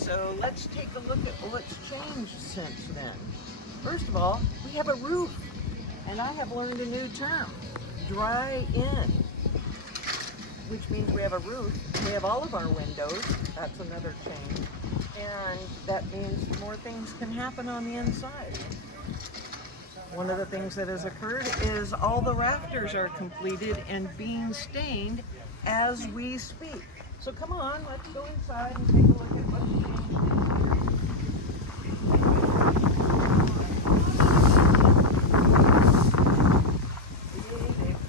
So let's take a look at what's changed since then. First of all, we have a roof, and I have learned a new term, dry in, which means we have a roof. We have all of our windows. That's another change. And that means more things can happen on the inside. One of the things that has occurred is all the rafters are completed and being stained as we speak. So come on, let's go inside and take a look at what's changed.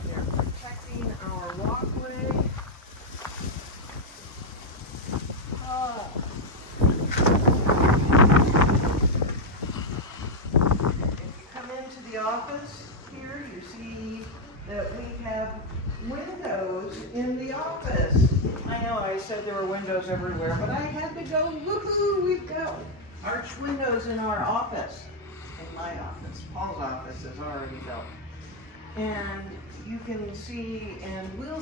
They're protecting our walkway. The office here, you see that we have windows in the office. I know I said there were windows everywhere, but I had to go, woohoo, we've got arch windows in our office. In my office. Paul's office is already built. And you can see, and we'll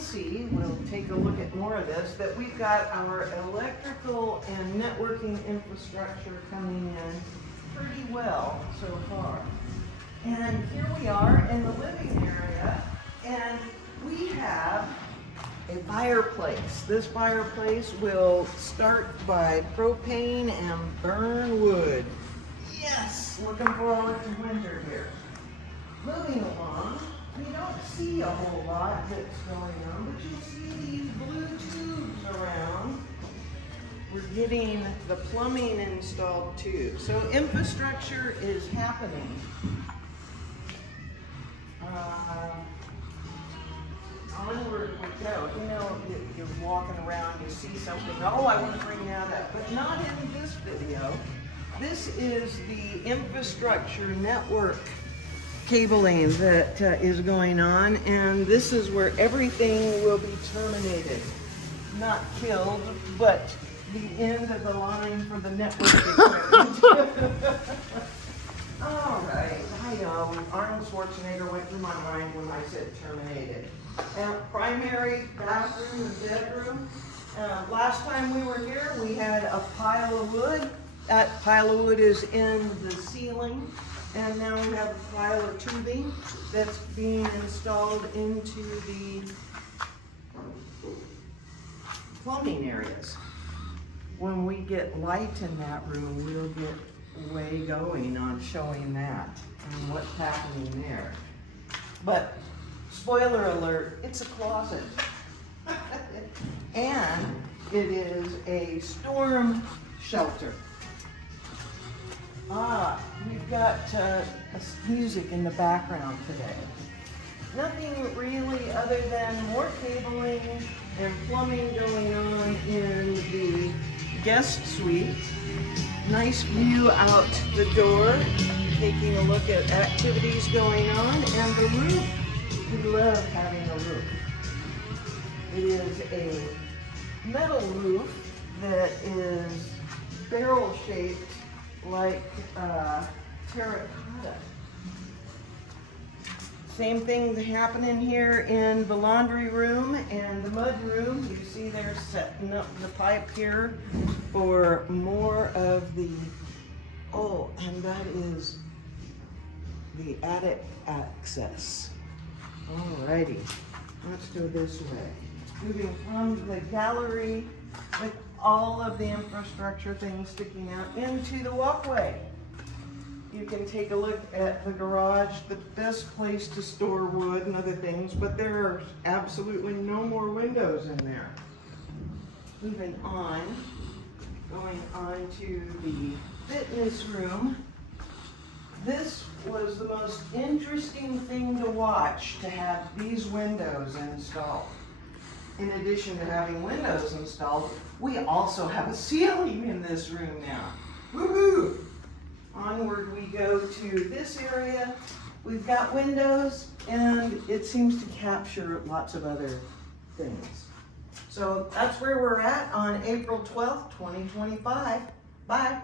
take a look at more of this, that we've got our electrical and networking infrastructure coming in pretty well so far. And here we are in the living area, and we have a fireplace. This fireplace will start by propane and burn wood. Yes, looking forward to winter here. Moving along, we don't see a whole lot that's going on, but you'll see these blue tubes around. We're getting the plumbing installed too. So infrastructure is happening. Onward we go. You know, you're walking around, you see something, oh, I want to bring that up. But not in this video. This is the infrastructure network cabling that is going on, and this is where everything will be terminated. Not killed, but the end of the line for the network equipment. All right, I know, Arnold Schwarzenegger went through my mind when I said terminated. Primary bathroom and bedroom. Last time we were here, we had a pile of wood. That pile of wood is in the ceiling, and now we have a pile of tubing that's being installed into the plumbing areas. When we get light in that room, we'll get way going on showing that and what's happening there. But spoiler alert, it's a closet. And it is a storm shelter. We've got music in the background today. Nothing really other than more cabling and plumbing going on in the guest suite. Nice view out the door, taking a look at activities going on, and the roof. We love having a roof. It is a metal roof that is barrel shaped like terracotta. Same thing happening here in the laundry room and the mud room. You see they're setting up the pipe here for more of the, oh, and that is the attic access. Alrighty, let's go this way. Moving from the gallery with all of the infrastructure things sticking out into the walkway. You can take a look at the garage, the best place to store wood and other things, but there are absolutely no more windows in there. Moving on, going on to the fitness room. This was the most interesting thing to watch, to have these windows installed. In addition to having windows installed, we also have a ceiling in this room now. Woohoo! Onward we go to this area. We've got windows, and it seems to capture lots of other things. So that's where we're at on April 12th, 2025. Bye.